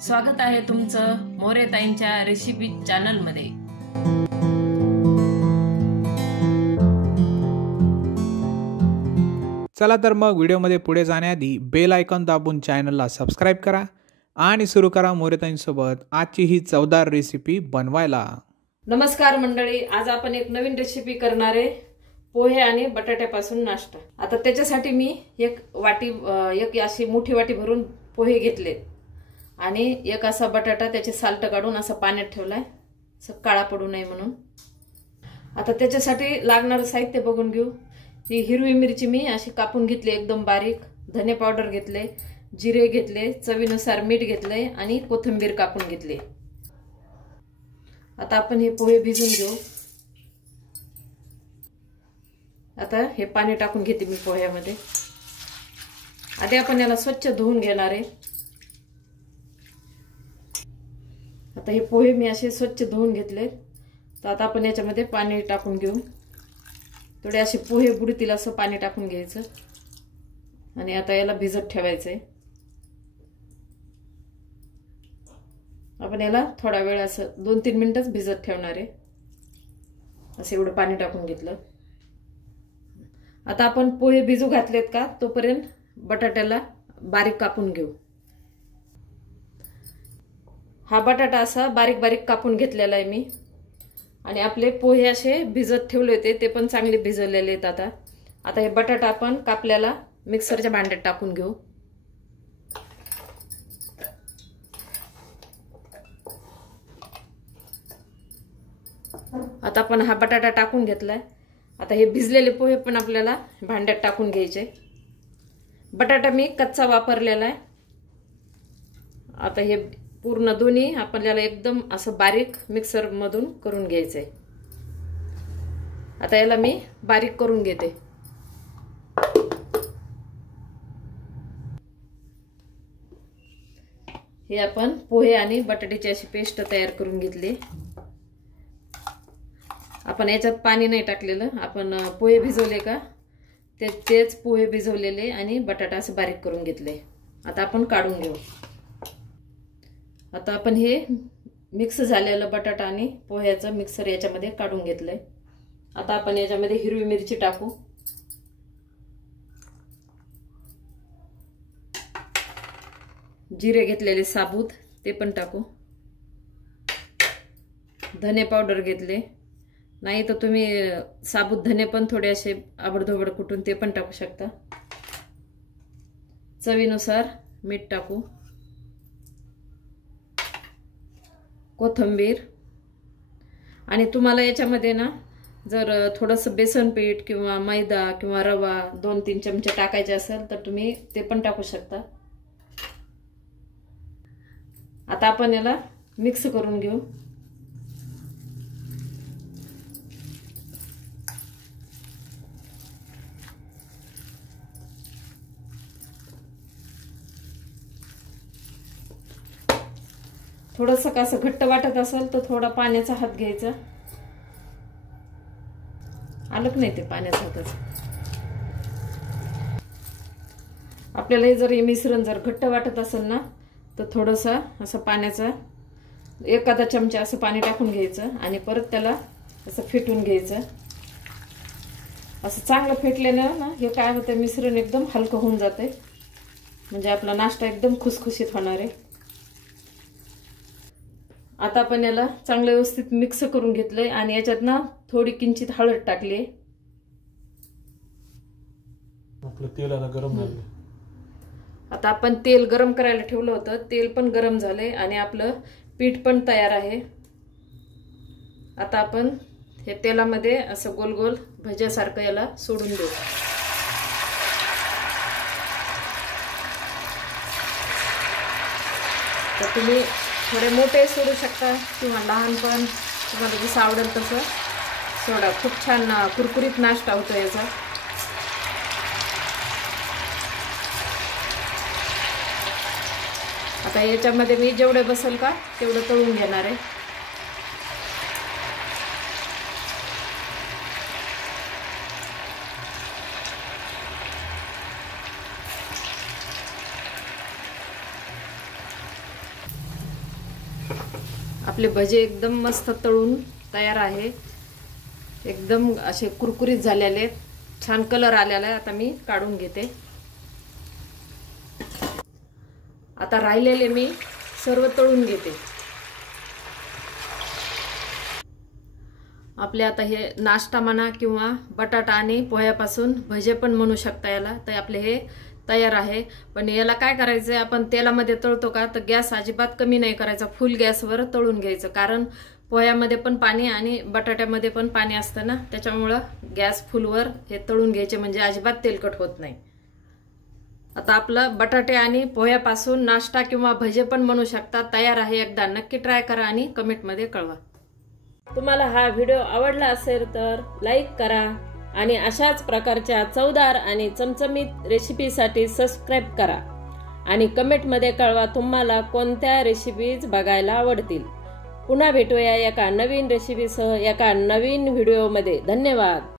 स्वागत आहे तुमचं मोरेताईंच्या रेसिपी चॅनल मध्ये। चला तर मग व्हिडिओमध्ये पुढे जाण्याआधी बेल आयकॉन दाबून चॅनलला सबस्क्राइब करा आणि सुरू करा मोरेताईंसोबत आजची ही चवदार रेसिपी बनवायला। नमस्कार मंडळी, आज आपण एक नवीन रेसिपी करणार आहे, पोहे आणि बटाट्यापासून नाश्ता। आता त्याच्यासाठी मी एक अशी मोठी वाटी भरून पोहे घेतले आणि एक असा बटाटा त्याचे साल्ट काढून असं पाण्यात ठेवलाय, असं काळा पडू नये म्हणून। आता त्याच्यासाठी लागणारे साहित्य बघून घेऊ। ही हिरवी मिरची मी अशी कापून घेतली एकदम बारीक, धने पावडर घेतले, जिरे घेतले, चवीनुसार मीठ घेतले आणि कोथिंबीर कापून घेतली। आता आपण हे पोहे भिजून घेऊ। आता हे पाणी टाकून घेते मी पोह्यामध्ये। आधी आपण याला स्वच्छ धुवून घेणार आहे। आता हे पोहे मी असे स्वच्छ धुवून घेतले, तर आता आपण याच्यामध्ये पाणी टाकून घेऊ। थोडे असे पोहे बुडतील असं पाणी टाकून घ्यायचं आणि आता याला भिजत ठेवायचंय। आपण याला थोडा वेळ असं 2-3 मिनिटच भिजत ठेवणार आहे। असं एवढं पाणी टाकून घेतलं। आता आपण पोहे भिजू घातलेत का, तोपर्यंत बटाट्याला बारीक कापून घेऊ। हा बटाटा असा बारीक बारीक कापून घेतलेला आहे मी, आणि आपले पोहे असे भिजत ठेवले होते, ते पण चांगले भिजवलेले आहेत। आता हे बटाटा आपण कापल्याला मिक्सरच्या भांड्यात टाकून घेऊ। आता आपण हा बटाटा टाकून घेतलाय। आता हे भिजलेले पोहे पण आपल्याला भांड्यात टाकून घ्यायचे। बटाटा मी कच्चा वापरलेला आहे। आता हे पूर्ण दोन्ही आपल्याला एकदम असं बारीक मिक्सर मधून करून घ्यायचंय। आता याला मी बारीक करून घेते। हे आपण पोहे आणि बटाट्याची अशी पेस्ट तयार करून घेतली। आपण याच्यात पाणी नाही टाकलेलं, आपण पोहे भिजवले का तेच पोहे भिजवलेले आणि बटाटा असं बारीक करून घेतले। आता आपण काढून घेऊ। आता आपण हे मिक्स झालेलं बटाटा आणि पोह्याचं मिक्सर याच्यामध्ये काढून घेतलंय। आता आपण याच्यामध्ये हिरवी मिरची टाकू, जिरे घेतलेले साबूत ते पण टाकू, धने पावडर घेतले, नाही तर तुम्ही साबूत धने पण थोडे असे आबडधोबड कुटून ते पण टाकू शकता। चवीनुसार मीठ टाकू, कोथिंबीर, आणि तुम्हाला याच्यामध्ये ना जर थोडंसं बेसन पीठ किंवा मैदा किंवा रवा 2-3 चमचे टाकायचे असेल तर तुम्ही ते पण टाकू शकता। आता आपण याला मिक्स करून घेऊ। थोडंसं कसं घट्ट वाटत असेल तर थोडा पाण्याचा हात घ्यायचा। आलंच नाही ते पाण्याचा हातच। आपल्याला हे जर हे मिश्रण जर घट्ट वाटत असेल ना तर थोडंसं असं पाण्याचा एखादा चमचा असं पाणी टाकून घ्यायचं आणि परत त्याला असं फेटून घ्यायचं। असं चांगलं फेटल्यानं ना हे काय होतं, मिश्रण एकदम हलकं होऊन जाते, म्हणजे आपला नाश्ता एकदम खुसखुशीत होणार आहे। आता आपण याला चांगलं व्यवस्थित मिक्स करून घेतलंय आणि याच्यात ना थोडी किंचित हळद टाकली। आपलं तेल आता गरम झालं। आता आपण तेल गरम करायला ठेवलं होतं, तेल पण गरम झालंय आणि आपलं पीठ पण तयार आहे। आता आपण हे तेलामध्ये असं गोल गोल भज्यासारखं याला सोडून देऊ। तर तुम्ही थोडे मोठे सोडू शकता किंवा लहान पण, तुम्हाला जसं आवडेल तसं सोडा। खूप छान कुरकुरीत नाश्ता होतो याचा। आता याच्यामध्ये मी जेवढे बसेल का तेवढं तळून घेणार आहे। आपले भजे एकदम मस्त तळून तयार आहे. एकदम असे कुरकुरीत झालेले आहेत, छान कलर आलेला आहे. आता मी काढून घेते. आता राहिलेले मी सर्व तळून घेते. आपले आता हे नाश्ता म्हणा किंवा बटाटा आणि पोह्यापासून भजे पण म्हणू शकता याला. तर आपले हे तयार आहे. पण याला काय करायचं आहे, आपण तेलामध्ये तळतो का तर गॅस अजिबात कमी नाही करायचा, फुल गॅसवर तळून घ्यायचं. कारण पोह्यामध्ये पण पाणी आणि बटाट्यामध्ये पण पाणी असतं ना, त्याच्यामुळं गॅस फुलवर हे तळून घ्यायचे, म्हणजे अजिबात तेलकट होत नाही. आता आपलं बटाटे आणि पोह्यापासून नाश्ता किंवा भजे पण म्हणू शकता तयार आहे. एकदा नक्की ट्राय करा आणि कमेंटमध्ये कळवा. तुम्हाला हा व्हिडिओ आवडला असेल तर लाईक करा आणि अशाच प्रकारच्या चवदार आणि चमचमीत रेसिपीसाठी सबस्क्राईब करा आणि कमेंटमध्ये कळवा तुम्हाला कोणत्या रेसिपीज बघायला आवडतील. पुन्हा भेटूया एका नवीन रेसिपीसह एका नवीन व्हिडिओमध्ये. धन्यवाद.